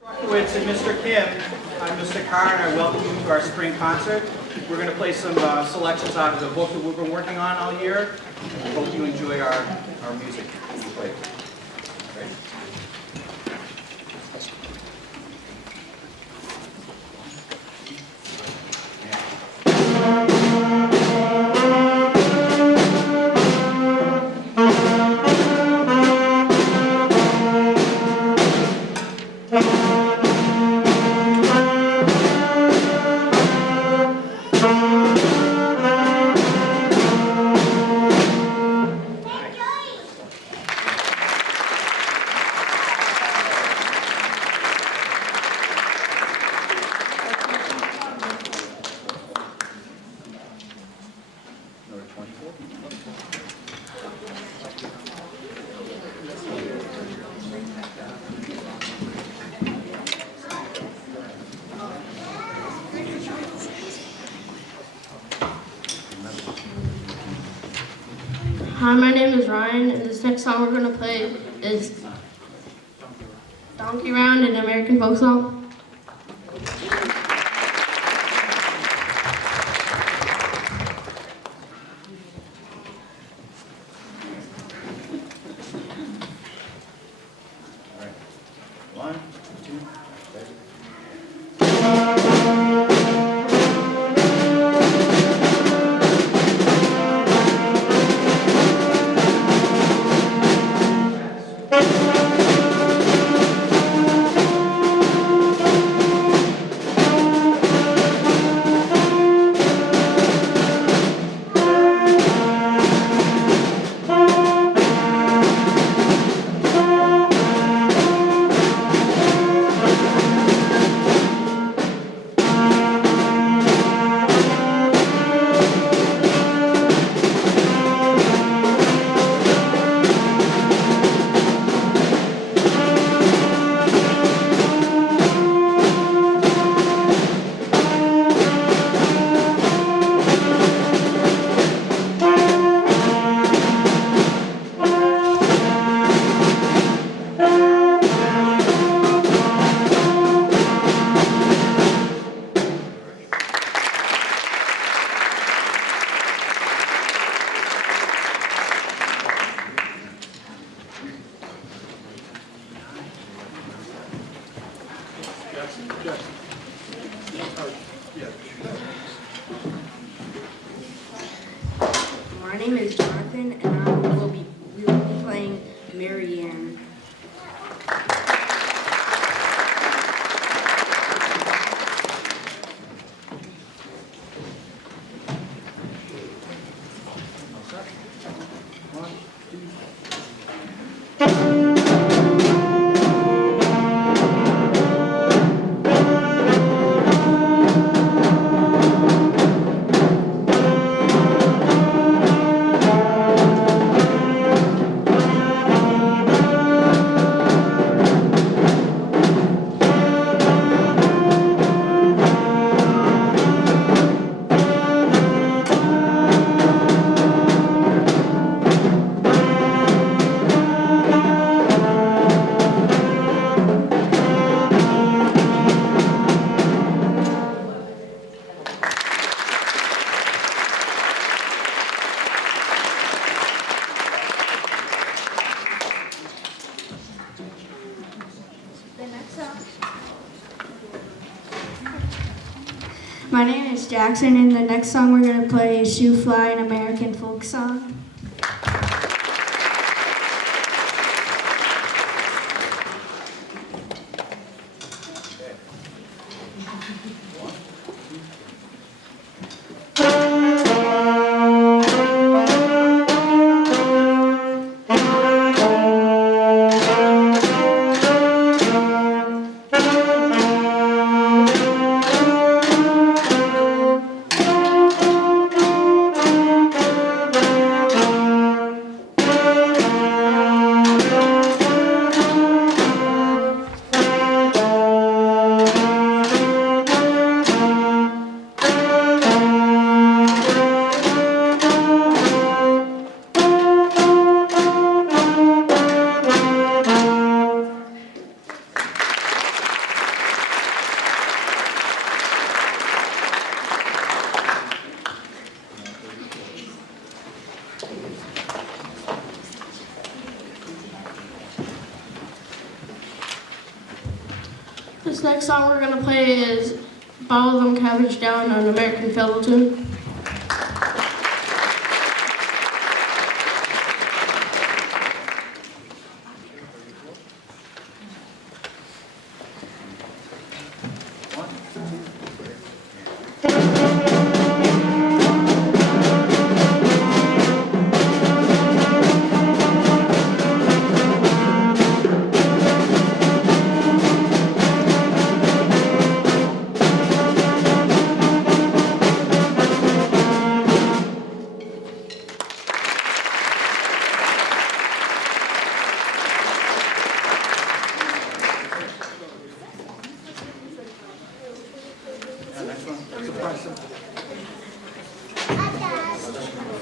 Witz and Mr. Kim, I'm Mr. Carr, and I welcome you to our spring concert. We're going to play some selections out of the book that we've been working on all year. I hope you enjoy our music. Great. Hi, my name is Ryan, and this next song we're going to play is Donkey Round, an American folk song. One, two, three. My name is Jonathan, and we will be playing Marianne. My name is Jackson, and the next song we're going to play is Shoe Fly, an American folk song. This next song we're going to play is Follow Them Cabbage Down, an American Fiddle tune.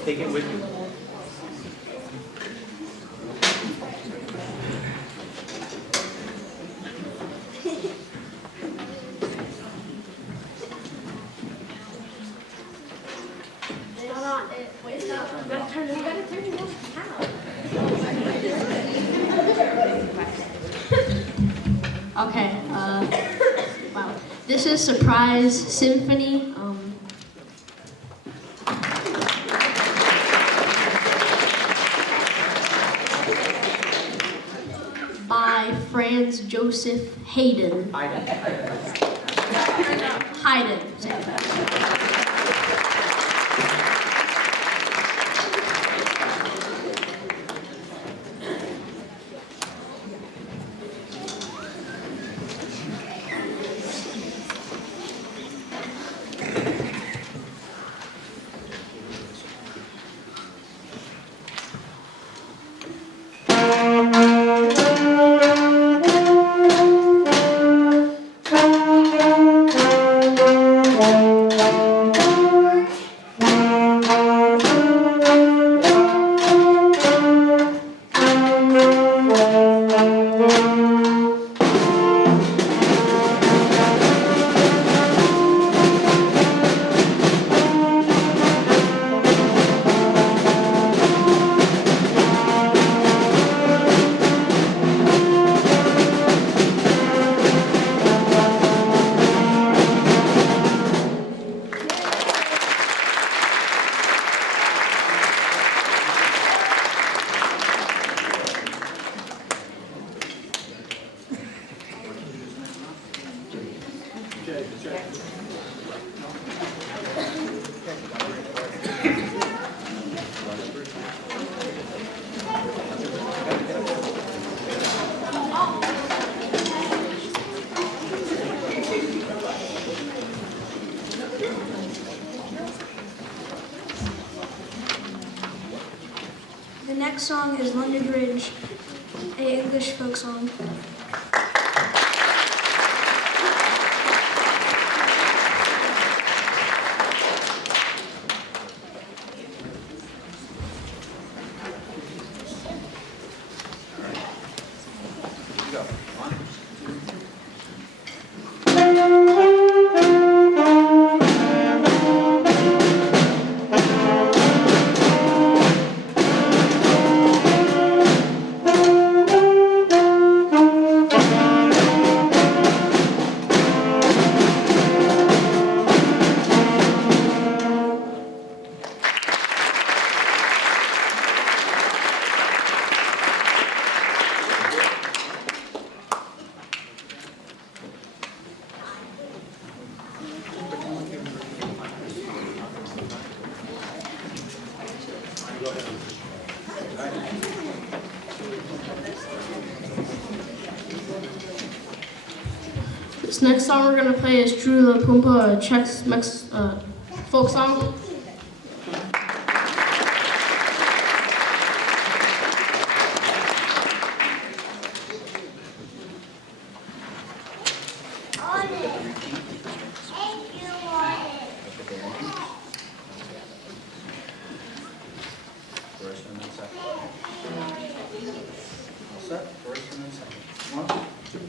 Take it with you. Okay, wow. This is Surprise Symphony. By Franz Joseph Haydn. Haydn. The next song is London Bridge, an English folk song. This next song we're going to play is True La Pumpa, a Czech folk song. First and then second. All set? First and then second. 1, 2.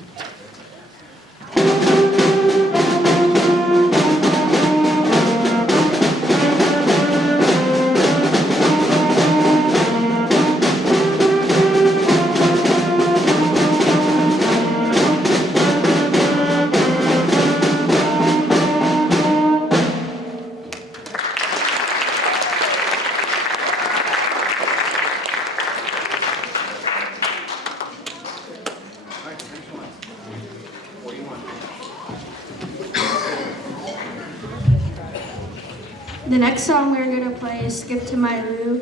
The next song we're going to play is Skip to My Lou,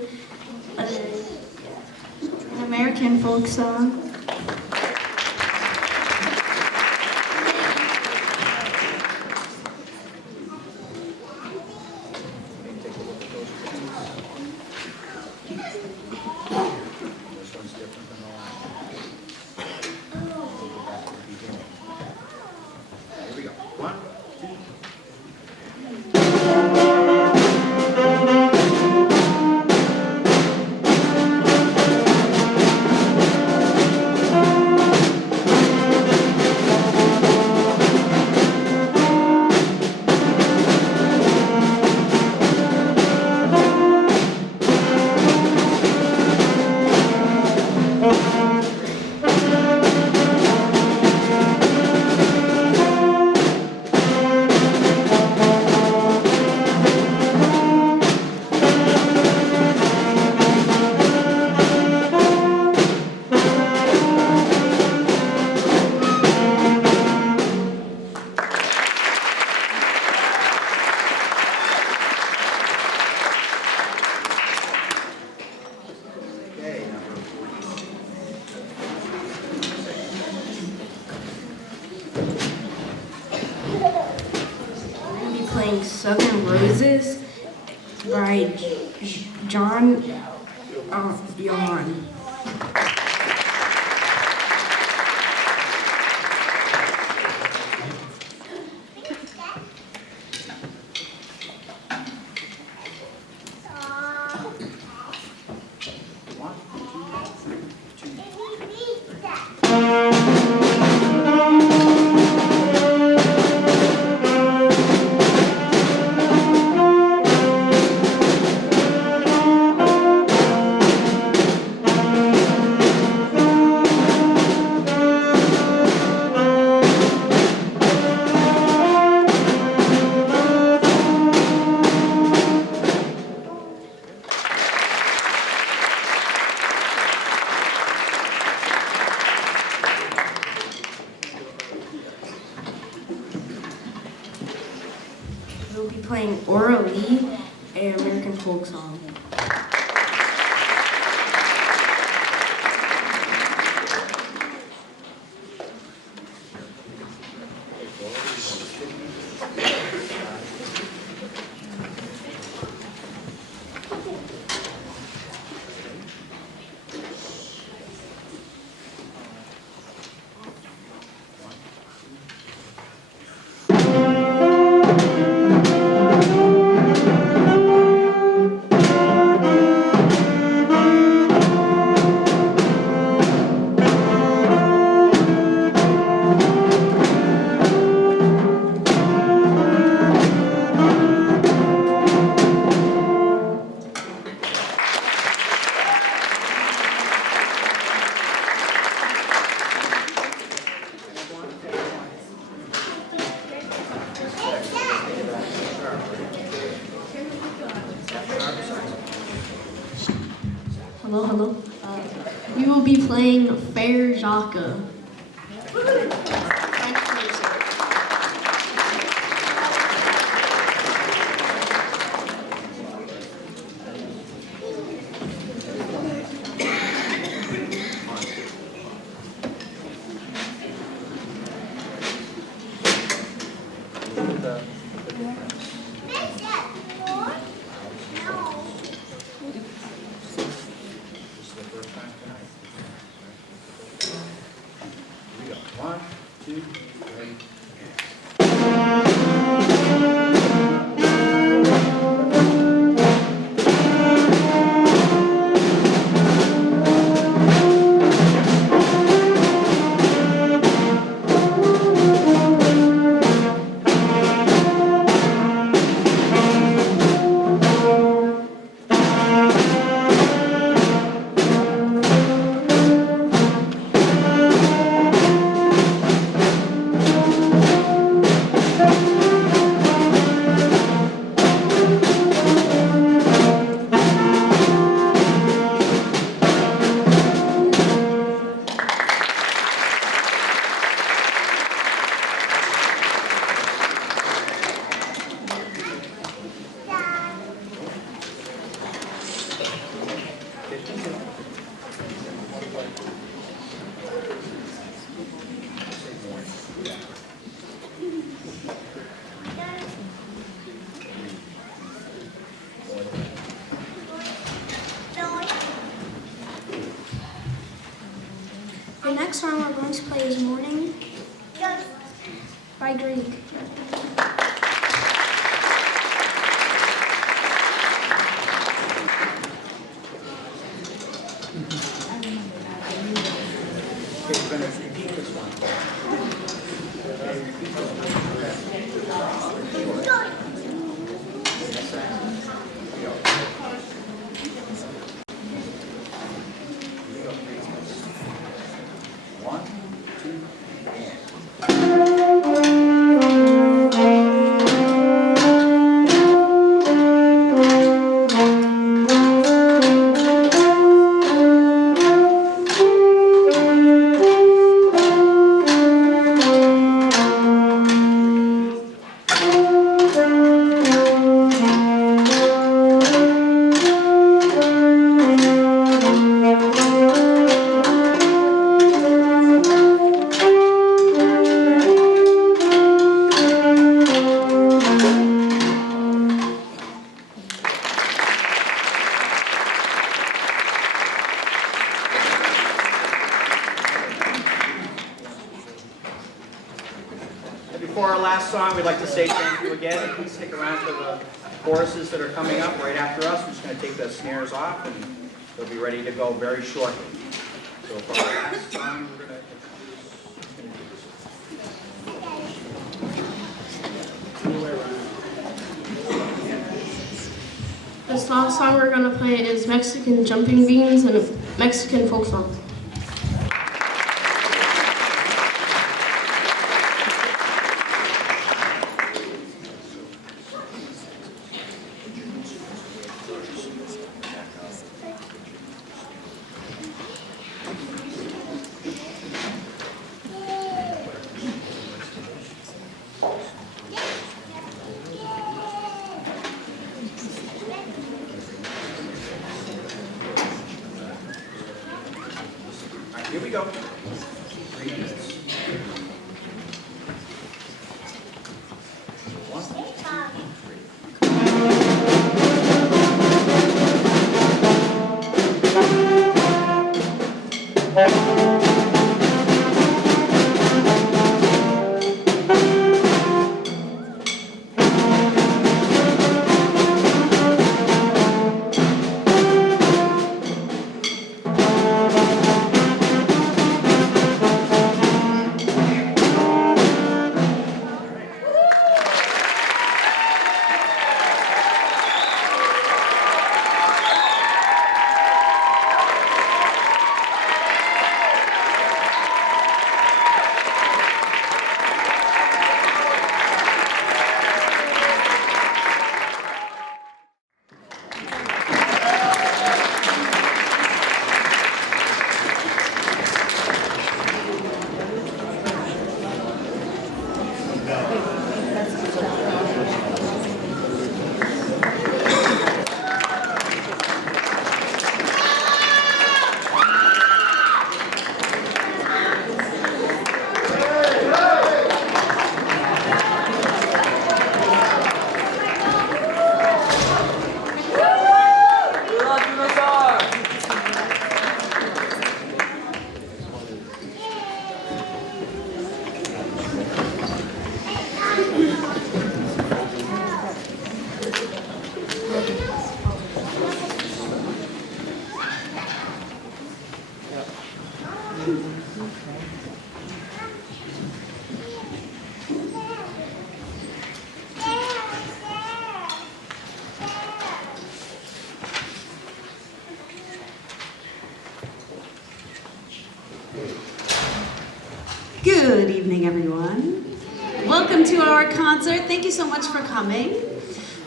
an American folk song. This one's different than the last one. Go back to the beginning. Here we go. 1, 2. Okay, number 40. We're going to be playing Southern Roses by John Yohan. One, two, three, two. We'll be playing Aura Lee, an American folk song. Hello, hello. We will be playing Fair Jacques. This is the first time tonight. Here we go. 1, 2, next song we're going to play is Morning by Greek. Okay, we're going to repeat this one. One, two, and. Before our last song, we'd like to say thank you again. Please stick around for the choruses that are coming up right after us. We're just going to take the snares off, and they'll be ready to go very shortly. So for our last song, we're going to This last song we're gonna play is Mexican Jumping Beans and a Mexican folk song. Here we go. 3 minutes. Good evening, everyone. Welcome to our concert. Thank you so much for coming.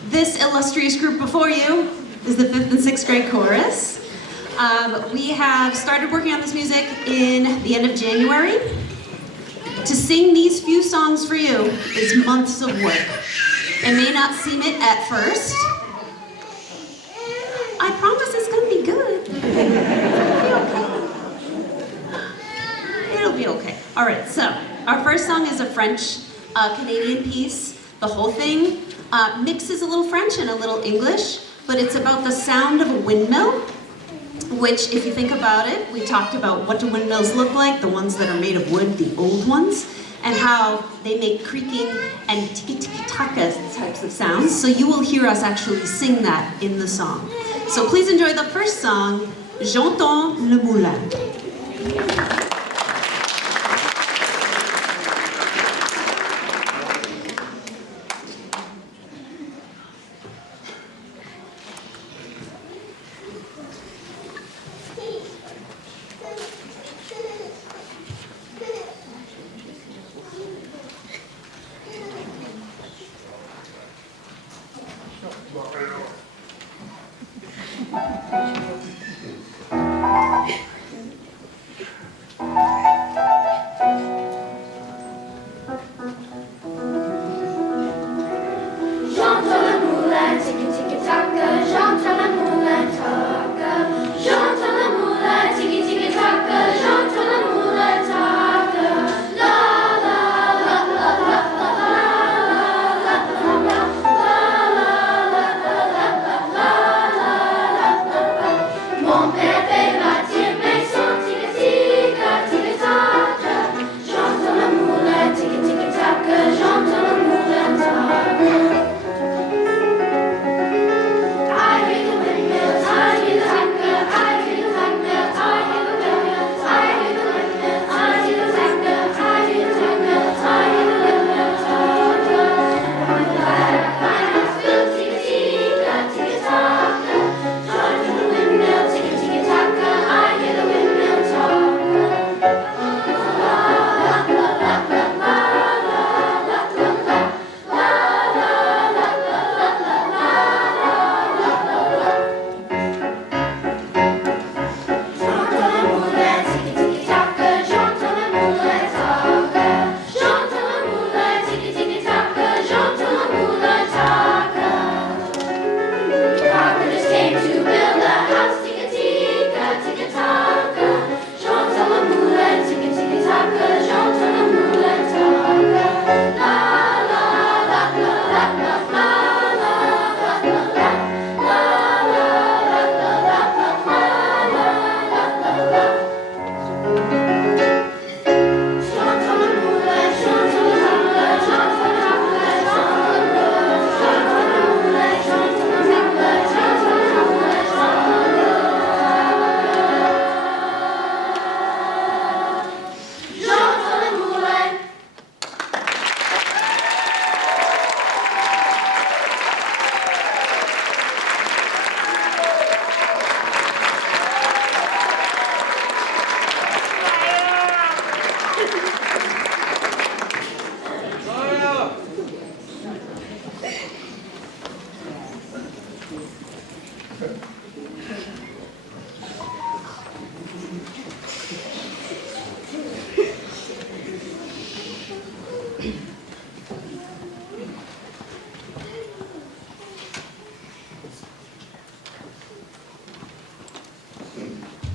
This illustrious group before you is the 5th and 6th grade chorus. We have started working on this music in the end of January. To sing these few songs for you is months of work. It may not seem it at first. I promise it's going to be good. It'll be okay. All right, so our first song is a French-Canadian piece. The whole thing mixes a little French and a little English, but it's about the sound of a windmill which, if you think about it, we talked about what do windmills look like, the ones that are made of wood, the old ones, and how they make creaking and tiki-tiki-taka types of sounds. So you will hear us actually sing that in the song. So please enjoy the first song, J'entends le moulin.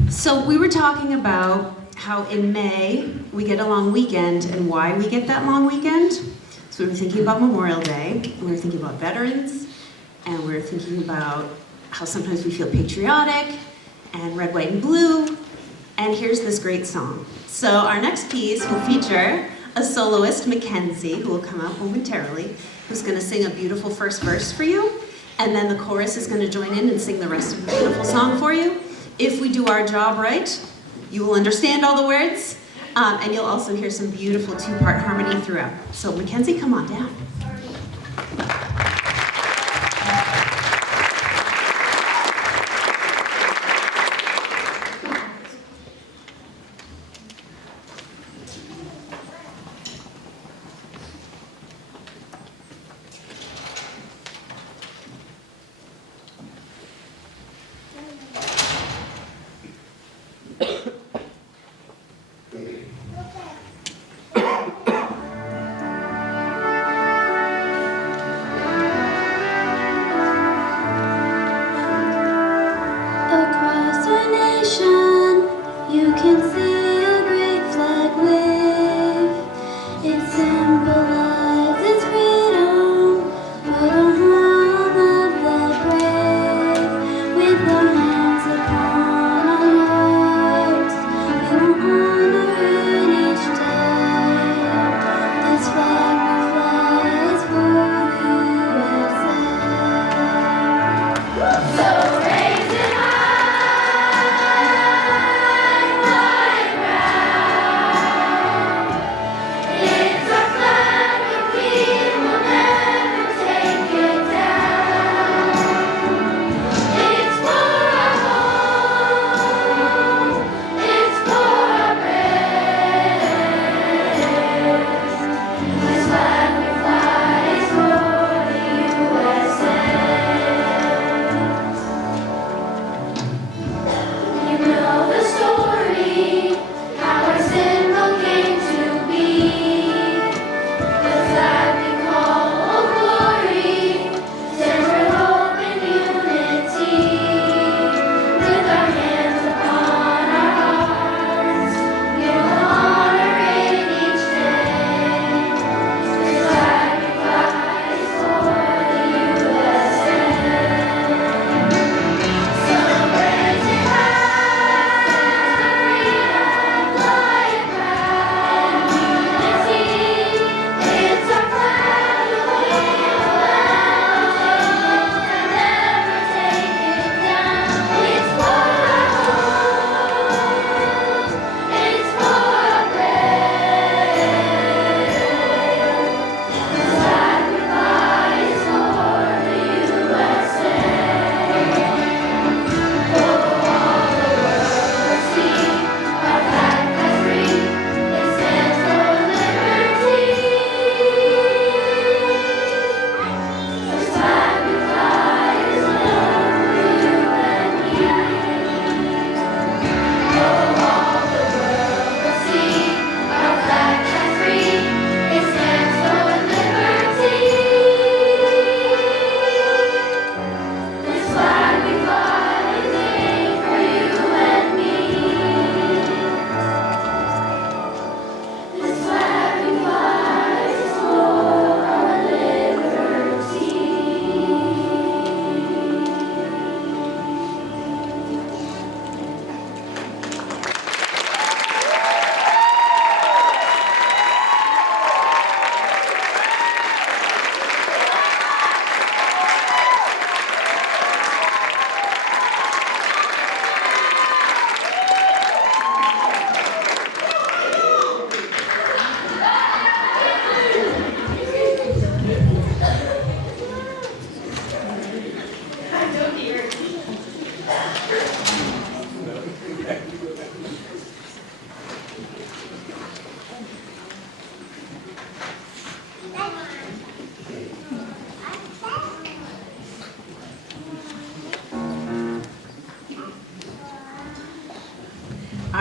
So we were talking about how in May we get a long weekend and why we get that long weekend. So we were thinking about Memorial Day, we were thinking about veterans, and we were thinking about how sometimes we feel patriotic, and red, white, and blue, and here's this great song. So our next piece will feature a soloist, Mackenzie, who will come out momentarily, who's gonna sing a beautiful first verse for you, and then the chorus is gonna join in and sing the rest of the beautiful song for you. If we do our job right, you will understand all the words, and you'll also hear some beautiful two-part harmony throughout. So Mackenzie, come on down.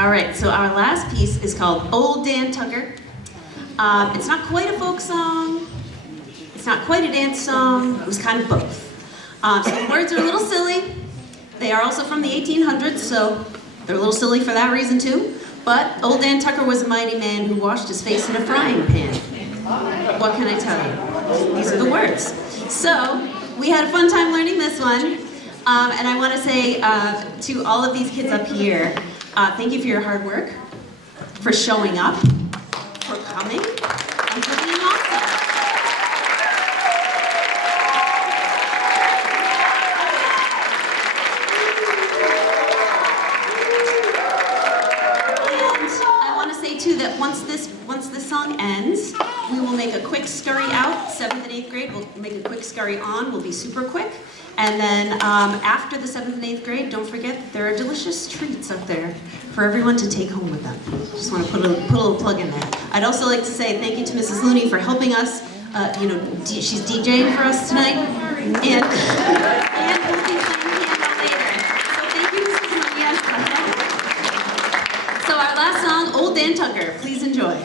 All right, so our last piece is called Old Dan Tucker. It's not quite a folk song. It's not quite a dance song. It was kind of both. So the words are a little silly. They are also from the 1800s, so they're a little silly for that reason too. But Old Dan Tucker was a mighty man who washed his face in a frying pan. What can I tell you? These are the words. So we had a fun time learning this one. And I want to say to all of these kids up here, thank you for your hard work, for showing up, for coming, and for being awesome. And I want to say too that once this song ends, we will make a quick scurry out. 7th and 8th grade, we'll make a quick scurry on. We'll be super quick. And then after the 7th and 8th grade, don't forget that there are delicious treats up there for everyone to take home with them. Just want to put a little plug in there. I'd also like to say thank you to Mrs. Looney for helping us. She's DJing for us tonight, and we'll be playing piano later. So thank you, Mrs. Looney. So our last song, Old Dan Tucker. Please enjoy.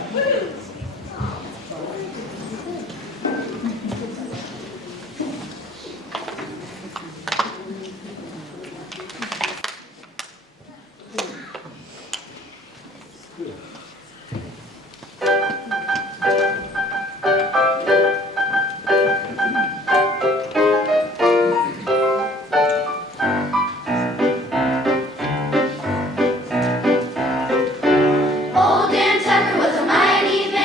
Old Dan Tucker was a mighty man.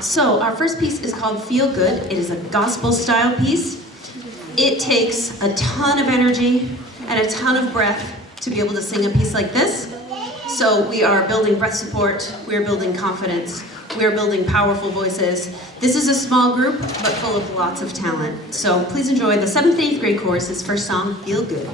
So our first piece is called Feel Good. It is a gospel style piece. It takes a ton of energy and a ton of breath to be able to sing a piece like this. So we are building breath support, we are building confidence, we are building powerful voices. This is a small group, but full of lots of talent. So please enjoy the 7th and 8th grade chorus's first song, Feel Good.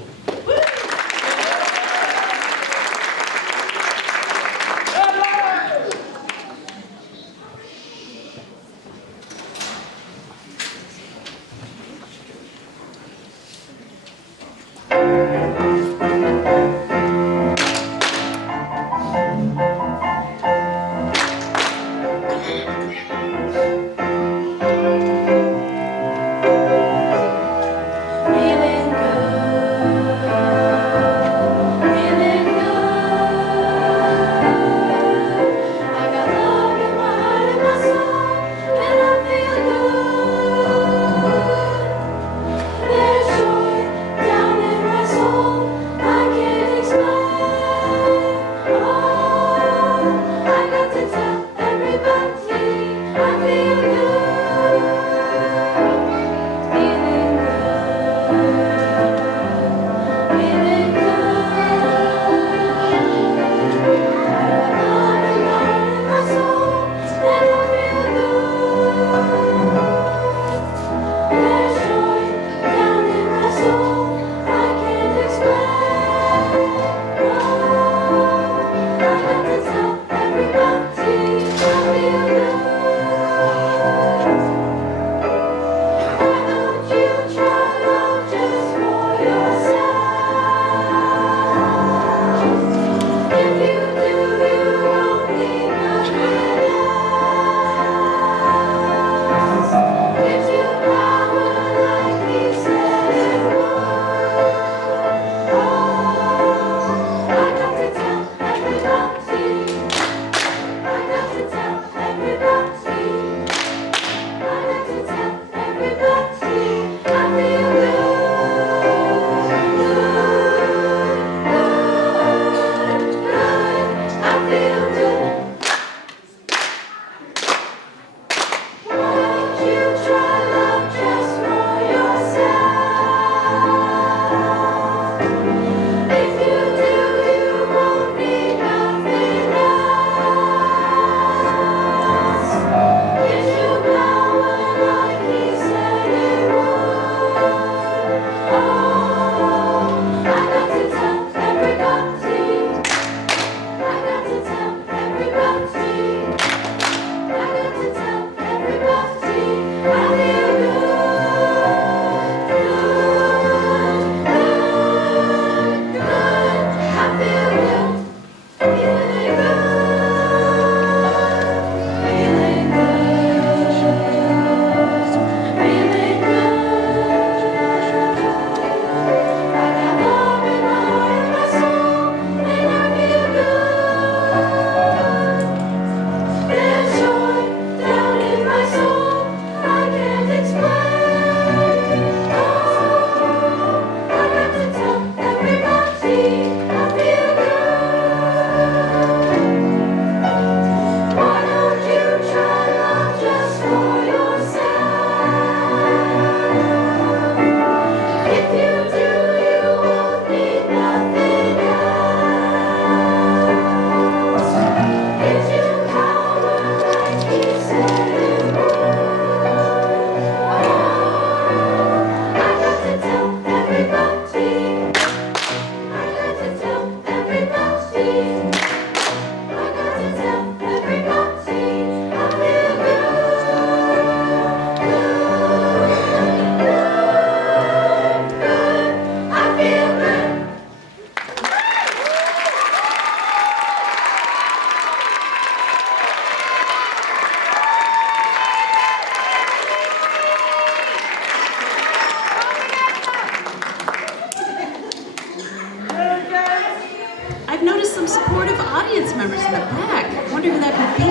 I've noticed some supportive audience members in the back. I wonder who that could be.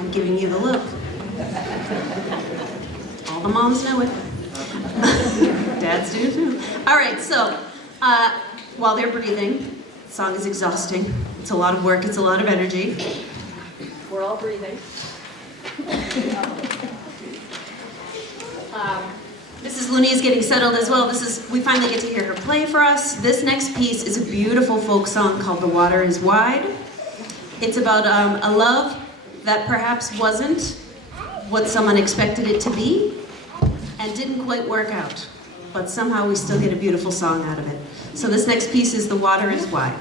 I'm giving you the look. All the moms know it. Dads do too. All right, so while they're breathing, the song is exhausting. It's a lot of work, it's a lot of energy. We're all breathing. Mrs. Looney is getting settled as well. We finally get to hear her play for us. This next piece is a beautiful folk song called The Water is Wide. It's about a love that perhaps wasn't what someone expected it to be and didn't quite work out. But somehow we still get a beautiful song out of it. So this next piece is The Water is Wide.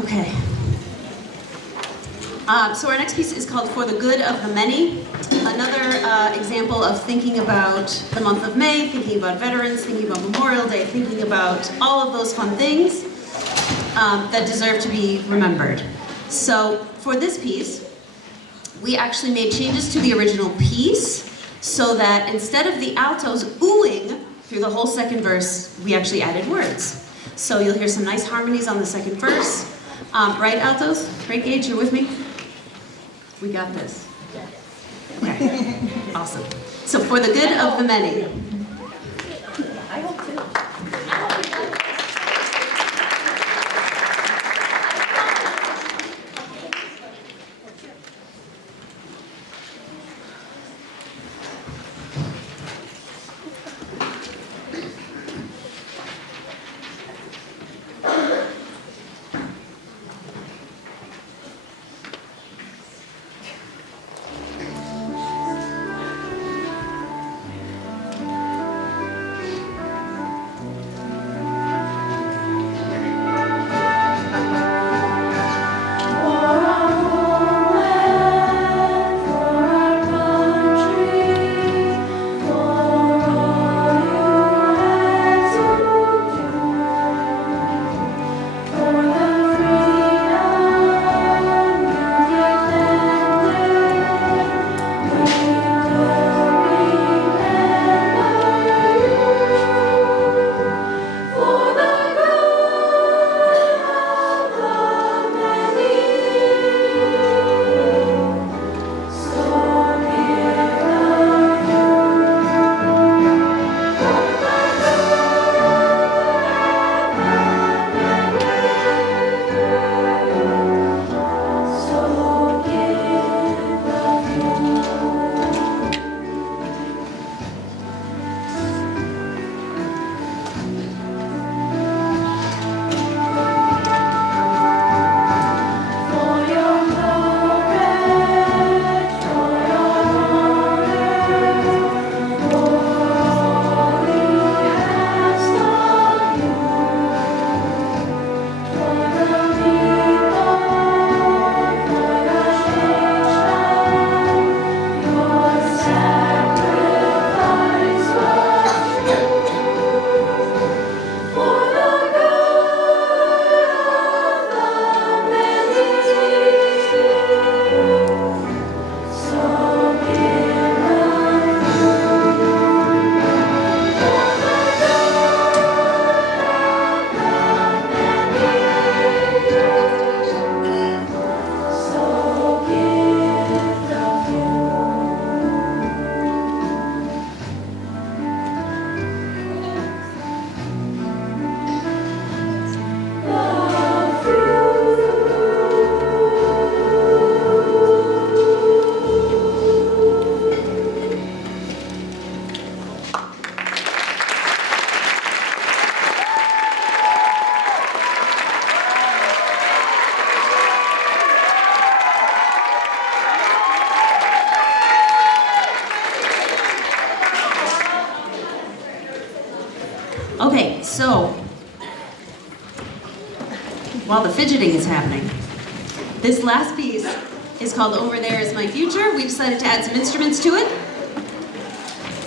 Okay. So our next piece is called For the Good of the Many. Another example of thinking about the month of May, thinking about veterans, thinking about Memorial Day, thinking about all of those fun things that deserve to be remembered. So for this piece, we actually made changes to the original piece so that instead of the altos oohing through the whole second verse, we actually added words. So you'll hear some nice harmonies on the second verse. Right, altos? Right, Gage, you're with me? We got this. Okay, awesome. So for the good of the many. Okay, so while the fidgeting is happening, this last piece is called Over There Is My Future. We decided to add some instruments to it.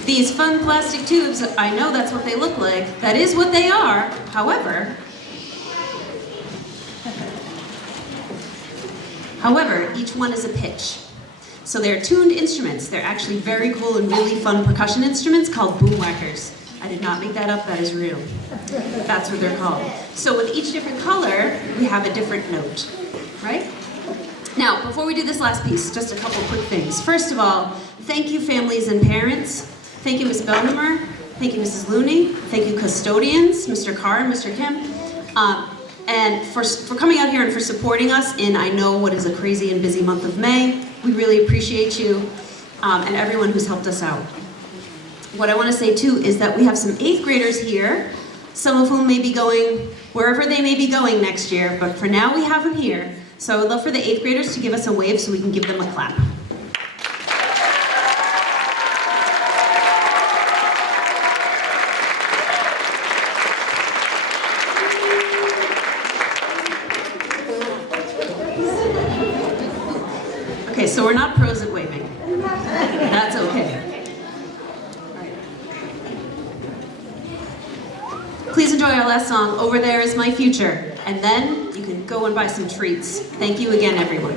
These fun plastic tubes, I know that's what they look like. That is what they are. However, each one is a pitch. So they're tuned instruments. They're actually very cool and really fun percussion instruments called boomwhackers. I did not make that up, that is real. That's what they're called. So with each different color, we have a different note, right? Now, before we do this last piece, just a couple quick things. First of all, thank you families and parents. Thank you, Ms. Belnamer. Thank you, Mrs. Looney. Thank you, custodians, Mr. Carr and Mr. Kim. And for coming out here and for supporting us in, I know, what is a crazy and busy month of May. We really appreciate you and everyone who's helped us out. What I want to say too is that we have some 8th graders here, some of whom may be going wherever they may be going next year, but for now we have them here. So I would love for the 8th graders to give us a wave so we can give them a clap. Okay, so we're not pros at waving. That's okay. Please enjoy our last song, Over There Is My Future, and then you can go and buy some treats. Thank you again, everyone.